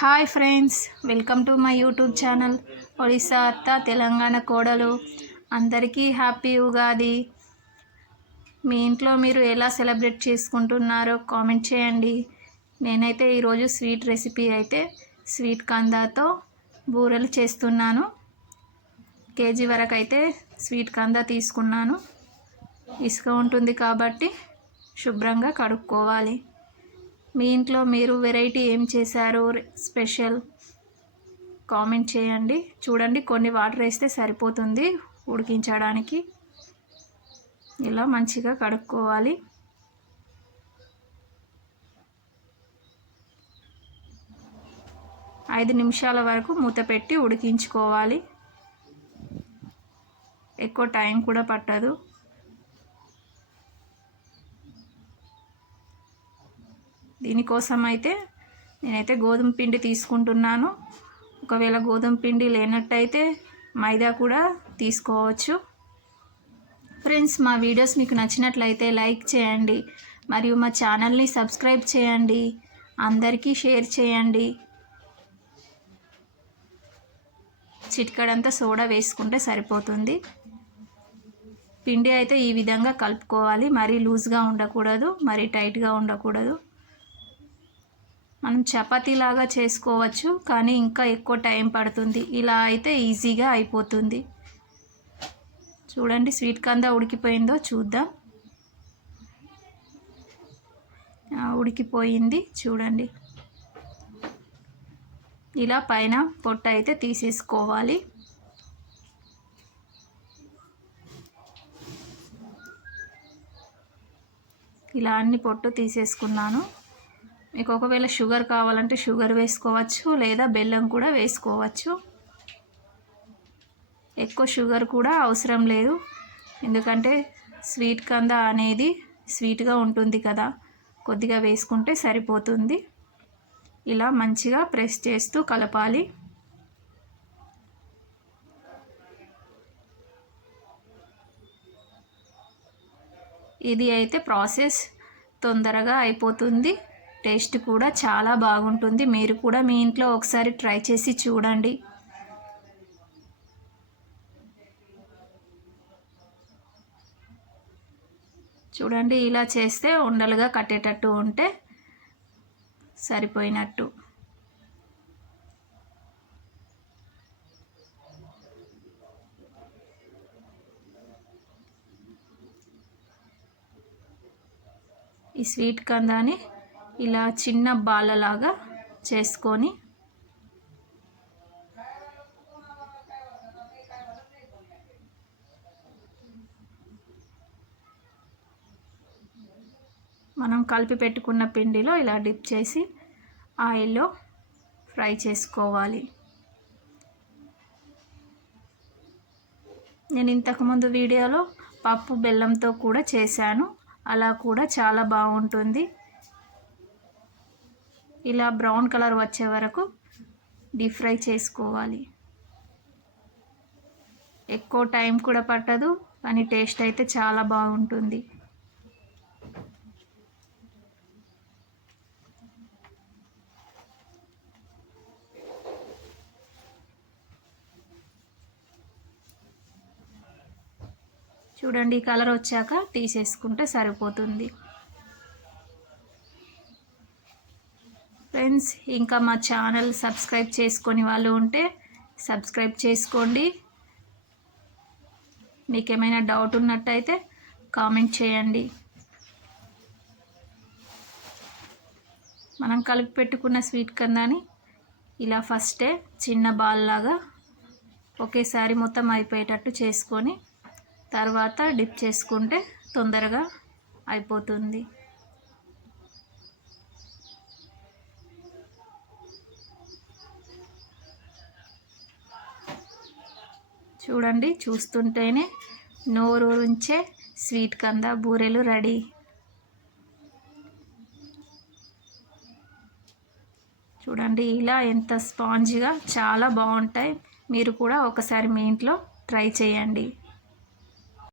Hi friends, welcome to my YouTube channel Odisha అత్త తెలంగాణ కోడలు. అందరికీ హ్యాపీ ఉగాది. మీ ఇంట్లో మీరు ఎలా సెలబ్రేట్ చేసుకుంటున్నారో కామెంట్ చేయండి. నేనైతే ఈరోజు స్వీట్ రెసిపీ అయితే స్వీట్ కందాతో బూరెలు చేస్తున్నాను. కేజీ వరకు అయితే స్వీట్ కందా తీసుకున్నాను. ఇసుక ఉంటుంది కాబట్టి శుభ్రంగా కడుక్కోవాలి. మీ ఇంట్లో మీరు వెరైటీ ఏం చేశారో స్పెషల్ కామెంట్ చేయండి. చూడండి, కొన్ని వాటర్ వేస్తే సరిపోతుంది ఉడికించడానికి. ఇలా మంచిగా కడుక్కోవాలి. ఐదు నిమిషాల వరకు మూత పెట్టి ఉడికించుకోవాలి. ఎక్కువ టైం కూడా పట్టదు. దీనికోసం అయితే నేనైతే గోధుమ పిండి తీసుకుంటున్నాను. ఒకవేళ గోధుమ పిండి లేనట్టయితే మైదా కూడా తీసుకోవచ్చు. ఫ్రెండ్స్, మా వీడియోస్ మీకు నచ్చినట్లయితే లైక్ చేయండి, మరియు మా ఛానల్ని సబ్స్క్రైబ్ చేయండి, అందరికీ షేర్ చేయండి. చిటికడంతా సోడా వేసుకుంటే సరిపోతుంది. పిండి అయితే ఈ విధంగా కలుపుకోవాలి. మరీ లూజ్గా ఉండకూడదు, మరీ టైట్గా ఉండకూడదు. మనం చపాతీలాగా చేసుకోవచ్చు, కానీ ఇంకా ఎక్కువ టైం పడుతుంది. ఇలా అయితే ఈజీగా అయిపోతుంది. చూడండి, స్వీట్ కందా ఉడికిపోయిందో చూద్దాం. ఉడికిపోయింది చూడండి. ఇలా పైన పొట్టు అయితే తీసేసుకోవాలి. ఇలా అన్ని పొట్టు తీసేసుకున్నాను. మీకు ఒకవేళ షుగర్ కావాలంటే షుగర్ వేసుకోవచ్చు, లేదా బెల్లం కూడా వేసుకోవచ్చు. ఎక్కువ షుగర్ కూడా అవసరం లేదు, ఎందుకంటే స్వీట్ కంద అనేది స్వీట్గా ఉంటుంది కదా. కొద్దిగా వేసుకుంటే సరిపోతుంది. ఇలా మంచిగా ప్రెస్ చేస్తూ కలపాలి. ఇది అయితే ప్రాసెస్ తొందరగా అయిపోతుంది. టేస్ట్ కూడా చాలా బాగుంటుంది. మీరు కూడా మీ ఇంట్లో ఒకసారి ట్రై చేసి చూడండి. చూడండి, ఇలా చేస్తే ఉండలుగా కట్టేటట్టు ఉంటే సరిపోయినట్టు. ఈ స్వీట్ కందాని ఇలా చిన్న బాలలాగా చేసుకొని మనం కలిపి పెట్టుకున్న పిండిలో ఇలా డిప్ చేసి ఆయిల్లో ఫ్రై చేసుకోవాలి. నేను ఇంతకుముందు వీడియోలో పప్పు బెల్లంతో కూడా చేశాను. అలా కూడా చాలా బాగుంటుంది. ఇలా బ్రౌన్ కలర్ వచ్చే వరకు డీప్ ఫ్రై చేసుకోవాలి. ఎక్కువ టైం కూడా పట్టదు, కానీ టేస్ట్ అయితే చాలా బాగుంటుంది. చూడండి, ఈ కలర్ వచ్చాక తీసేసుకుంటే సరిపోతుంది. ఫ్రెండ్స్, ఇంకా మా ఛానల్ సబ్స్క్రైబ్ చేసుకొని వాళ్ళు ఉంటే సబ్స్క్రైబ్ చేసుకోండి. మీకు ఏమైనా డౌట్ ఉన్నట్టయితే కామెంట్ చేయండి. మనం కలిపి పెట్టుకున్న స్వీట్ కందాని ఇలా ఫస్టే చిన్న బాల్ లాగా ఒకేసారి మొత్తం అయిపోయేటట్టు చేసుకొని తర్వాత డిప్ చేసుకుంటే తొందరగా అయిపోతుంది. చూడండి, చూస్తుంటేనే నోరూరించే స్వీట్ కందా బూరెలు రెడీ. చూడండి, ఇలా ఎంత స్పాంజ్గా చాలా బాగుంటాయి. మీరు కూడా ఒకసారి మీ ఇంట్లో ట్రై చేయండి.